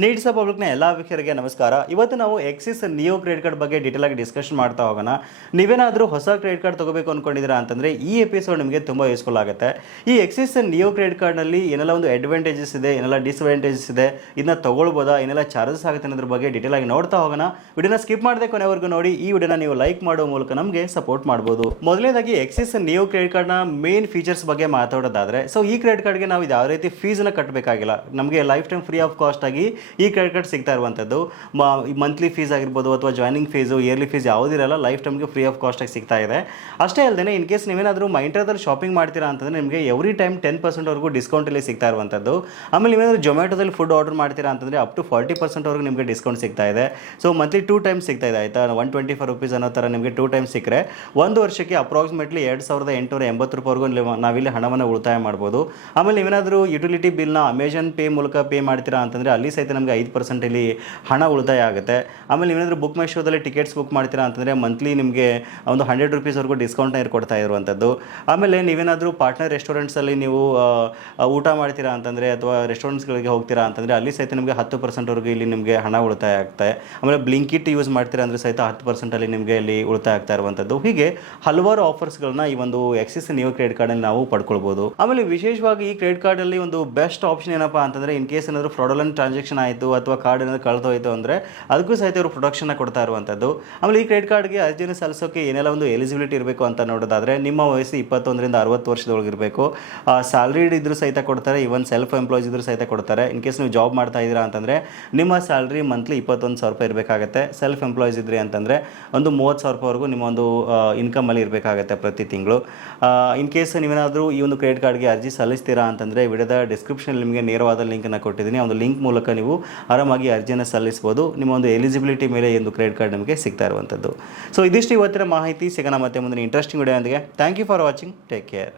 Needs ಪಬ್ಲಿಕ್ನ ಎಲ್ಲ ವೀಕ್ಷಕರಿಗೆ ನಮಸ್ಕಾರ. ಇವತ್ತು ನಾವು ಎಕ್ಸಿಸ್ ನಿಯೋ ಕ್ರೆಡಿಟ್ ಕಾರ್ಡ್ ಬಗ್ಗೆ ಡೀಟೇಲ್ ಆಗಿ ಡಿಸ್ಕಷನ್ ಮಾಡ್ತಾ ಹೋಗೋಣ. ನೀವೇನಾದರೂ ಹೊಸ ಕ್ರೆಡಿಟ್ ಕಾರ್ಡ್ ತಗೋಬೇಕು ಅಂದ್ಕೊಂಡಿದ್ದೀರಾ ಅಂತಂದರೆ ಈ ಎಪಿಸೋಡ್ ನಿಮಗೆ ತುಂಬ ಯೂಸ್ಫುಲ್ ಆಗುತ್ತೆ. ಈ ಎಕ್ಸಿಸ್ ನಿಯೋ ಕ್ರೆಡಿಟ್ ಕಾರ್ಡ್ನಲ್ಲಿ ಏನೆಲ್ಲ ಒಂದು ಅಡ್ವಾಂಟೇಜಸ್ ಇದೆ, ಏನೆಲ್ಲ ಡಿಸ್ಅಡ್ವಾಂಟೇಜಸ್ ಇದೆ, ಇದನ್ನ ತಗೊಳ್ಬೋದಾ, ಏನೆಲ್ಲ ಚಾರ್ಜಸ್ ಆಗುತ್ತೆ ಅನ್ನೋದ್ರ ಬಗ್ಗೆ ಡೀಟೇಲ್ ಆಗಿ ನೋಡ್ತಾ ಹೋಗೋಣ. ವಿಡಿಯೋನ ಸ್ಕಿಪ್ ಮಾಡದೆ ಕೊನೆವರೆಗೂ ನೋಡಿ, ಈ ವಿಡಿಯೋನ ನೀವು ಲೈಕ್ ಮಾಡೋ ಮೂಲಕ ನಮಗೆ ಸಪೋರ್ಟ್ ಮಾಡ್ಬೋದು. ಮೊದಲನೇದಾಗಿ ಎಕ್ಸಿಸ್ ನಿಯೋ ಕ್ರೆಡಿಟ್ ಕಾರ್ಡ್ನ ಮೇನ್ ಫೀಚರ್ಸ್ ಬಗ್ಗೆ ಮಾತಾಡೋದಾದರೆ ಸೊ ಈ ಕ್ರೆಡಿಟ್ ಕಾರ್ಡ್ಗೆ ನಾವು ಯಾವ ರೀತಿ ಫೀಸನ್ನ ಕಟ್ಟಬೇಕಾಗಿಲ್ಲ ನಮಗೆ lifetime free of cost ಆಗಿ ಈ ಕ್ರೆಡಿಟ್ ಕಾರ್ಡ್ ಸಿಗ್ತಾ ಇರುವಂಥದ್ದು ಮಂತ್ಲಿ ಫೀಸ್ ಆಗಿರ್ಬೋದು ಅಥವಾ ಜಾಯ್ನಿಂಗ್ ಫೀಸು ಇಯರ್ಲಿ ಫೀಸ್ ಯಾವುದಿರಲ್ಲ ಲೈಫ್ ಟೈಮ್ಗೆ ಫ್ರೀ ಆಫ್ ಕಾಸ್ಟ್ ಆಗಿ ಸಿಗ್ತಾ ಇದೆ. ಅಷ್ಟೇ ಅಲ್ಲದೆ ಇನ್ ಕೇಸ್ ನೀವೇನಾದರೂ ಮೈಂಟ್ರಾದಲ್ಲಿ ಶಾಪಿಂಗ್ ಮಾಡ್ತೀರಾ ಅಂತಂದ್ರೆ ನಿಮಗೆ ಎವ್ರಿ ಟೈಮ್ ಟೆನ್ ಪರ್ಸೆಂಟ್ವರೆಗೂ ಡಿಸ್ಕೌಂಟಲ್ಲಿ ಸಿಗ್ತಾ ಇರುವಂಥದ್ದು ಆಮೇಲೆ ನೀವೇನಾದರೂ ಜೊಮ್ಯಾಟೋದಲ್ಲಿ ಫುಡ್ ಆರ್ಡರ್ ಮಾಡ್ತೀರಾ ಅಂತಂದರೆ ಅಪ್ ಟು ಫಾರ್ಟಿ ಪರ್ಸೆಂಟ್ವರೆಗೂ ನಿಮಗೆ ಡಿಸ್ಕೌಂಟ್ ಸಿಗ್ತಾ ಇದೆ. ಸೊ ಮಂತ್ಲಿ ಟೂ ಟೈಮ್ಸ್ ಸಿಗ್ತಾ ಇದೆ, ಆಯಿತಾ? ಒನ್ ಟ್ವೆಂಟಿ ಫೋರ್ ರುಪೀಸ್ ಅನ್ನೋ ಥರ ನಿಮಗೆ ಟೂ ಟೈಮ್ಸ್ ಸಿಕ್ಕರೆ, ಒಂದು ವರ್ಷಕ್ಕೆ ಅಪ್ರಾಕ್ಸಿಮೇಟ್ಲಿ ಎರಡು ಸಾವಿರದ ಎಂಟುನೂರ ಎಂಬತ್ತು ರೂಪಾಯಿವರೆಗೂ ನೀವು- ನಾವಿಲ್ಲಿ ಹಣವನ್ನು ಉಳಿತಾಯ ಮಾಡ್ಬೋದು. ಆಮೇಲೆ ನೀವೇನಾದರೂ ಯುಟಿಲಿಟಿ ಬಿಲ್ನ ಅಮೆಜಾನ್ ಪೇ ಮೂಲಕ ಪೇ ಮಾಡ್ತೀರಾ ಅಂತಂದರೆ ಅಲ್ಲಿ ಸಹಿತ ನಮಗೆ ಐದು ಪರ್ಸೆಂಟ್ ಇಲ್ಲಿ ಹಣ ಉಳಿತಾಯ ಆಗುತ್ತೆ. ಆಮೇಲೆ ನೀವೇನಾದರೂ ಬುಕ್ ಮೈ ಶೋದಲ್ಲಿ ಟಿಕೆಟ್ಸ್ ಬುಕ್ ಮಾಡ್ತೀರಾ ಅಂತಂದರೆ ಮಂತ್ಲಿ ನಿಮಗೆ ಒಂದು ಹಂಡ್ರೆಡ್ ರುಪೀಸ್ವರೆಗೂ ಡಿಸ್ಕೌಂಟ್ನ ಇರ್ಕೊಡ್ತಾ ಇರುವಂಥದ್ದು ಆಮೇಲೆ ನೀವೇನಾದರೂ ಪಾರ್ಟ್ನರ್ ರೆಸ್ಟೋರೆಂಟ್ಸಲ್ಲಿ ನೀವು ಊಟ ಮಾಡ್ತೀರಾ ಅಂತಂದರೆ ಅಥವಾ ರೆಸ್ಟೋರೆಂಟ್ಸ್ಗಳಿಗೆ ಹೋಗ್ತೀರಾ ಅಂತಂದರೆ ಅಲ್ಲಿ ಸಹಿತ ನಿಮಗೆ ಹತ್ತು ಪರ್ಸೆಂಟ್ವರೆಗೂ ಇಲ್ಲಿ ನಿಮಗೆ ಹಣ ಉಳಿತಾಯ ಆಗ್ತಾ ಆಮೇಲೆ ಬ್ಲಿಂಕಿಟ್ ಯೂಸ್ ಮಾಡ್ತೀರಾ ಅಂದರೆ ಸಹಿತ ಹತ್ತು ಪರ್ಸೆಂಟಲ್ಲಿ ನಿಮಗೆ ಇಲ್ಲಿ ಉಳಿತಾಯ ಆಗ್ತಾ ಇರುವಂಥದ್ದು ಹೀಗೆ ಹಲವಾರು ಆಫರ್ಸ್ಗಳನ್ನ ಈ ಒಂದು ಎಕ್ಸಿಸ್ ನೀವು ಕ್ರೆಡಿಟ್ ಕಾರ್ಡಲ್ಲಿ ನಾವು ಪಡ್ಕೊಳ್ಬೋದು. ಆಮೇಲೆ ವಿಶೇಷವಾಗಿ ಈ ಕ್ರೆಡಿಟ್ ಕಾರ್ಡಲ್ಲಿ ಒಂದು ಬೆಸ್ಟ್ ಆಪ್ಷನ್ ಏನಪ್ಪ ಅಂತಂದರೆ ಇನ್ ಕೇಸ್ ಏನಾದರೂ ಫ್ರಾಡಲೆಂಟ್ ಟ್ರಾನ್ಸಾಕ್ಷನ್ ಆಯಿತು ಅಥವಾ ಕಾರ್ಡ್ ಏನಾದರೂ ಕಳೆದೋಯ್ತು ಅಂದರೆ ಅದಕ್ಕೂ ಸಹಿತ ಇವರು ಪ್ರೊಡಕ್ಷನ್ನ ಕೊಡ್ತಾ ಇರುವಂಥದ್ದು. ಆಮೇಲೆ ಈ ಕ್ರೆಡಿಟ್ ಕಾರ್ಡ್ಗೆ ಅರ್ಜಿನ ಸಲ್ಲಿಸೋಕೆ ಏನೆಲ್ಲ ಒಂದು ಎಲಿಜಿಬಿಲಿಟಿ ಇರಬೇಕು ಅಂತ ನೋಡೋದಾದರೆ ನಿಮ್ಮ ವಯಸ್ಸು ಇಪ್ಪತ್ತೊಂದರಿಂದ ಅರವತ್ತು ವರ್ಷದೊಳಗಿರಬೇಕು ಸ್ಯಾಲ್ರಿಡ್ ಇದ್ರೂ ಸಹಿತ ಕೊಡ್ತಾರೆ ಇವನ್ ಸೆಲ್ಫ್ ಎಂಪ್ಲಾಯ್ಸ್ ಇದ್ರೂ ಸಹಿತ ಕೊಡ್ತಾರೆ. ಇನ್ ಕೇಸ್ ನೀವು ಜಾಬ್ ಮಾಡ್ತಾ ಇದ್ದೀರಾ ಅಂತಂದರೆ ನಿಮ್ಮ ಸ್ಯಾಲ್ರಿ ಮಂತ್ಲಿ ಇಪ್ಪತ್ತೊಂದು ಸಾವಿರ ರೂಪಾಯಿ ಇರಬೇಕಾಗತ್ತೆ. ಸೆಲ್ಫ್ ಎಂಪ್ಲಾಯ್ಸ್ ಇದ್ರಿ ಅಂತಂದರೆ ಒಂದು ಮೂವತ್ತು ಸಾವಿರ ರೂಪಾಯಿವರೆಗೂ ನಿಮ್ಮ ಒಂದು ಇನ್ಕಮಲ್ಲಿ ಇರಬೇಕಾಗತ್ತೆ ಪ್ರತಿ ತಿಂಗಳು. ಇನ್ ಕೇಸ್ ನೀವೇನಾದರೂ ಈ ಒಂದು ಕ್ರೆಡಿಟ್ ಕಾರ್ಡ್ಗೆ ಅರ್ಜಿ ಸಲ್ಲಿಸ್ತೀರಾ ಅಂತಂದರೆ ವಿಡಿಯೋದ ಡಿಸ್ಕ್ರಿಪ್ಷನ್ ನಿಮಗೆ ನೇರವಾದ ಲಿಂಕನ್ನು ಕೊಟ್ಟಿದ್ದೀನಿ. ಒಂದು ಲಿಂಕ್ ಮೂಲಕ ನೀವು ಆರಾಮಾಗಿ ಅರ್ಜಿಯನ್ನು ಸಲ್ಲಿಸ್ಬೋದು. ನಿಮ್ಮ ಒಂದು ಎಲಿಜಿಬಿಲಿಟಿ ಮೇಲೆ ಒಂದು ಕ್ರೆಡಿಟ್ ಕಾರ್ಡ್ ನಿಮಗೆ ಸಿಗ್ತಾ ಇರುವಂಥದ್ದು. ಸೊ ಇದಿಷ್ಟು ಇವತ್ತಿನ ಮಾಹಿತಿ. ಸಿಗೋಣ ಮತ್ತೆ ಮುಂದಿನ interesting video thank you for watching take care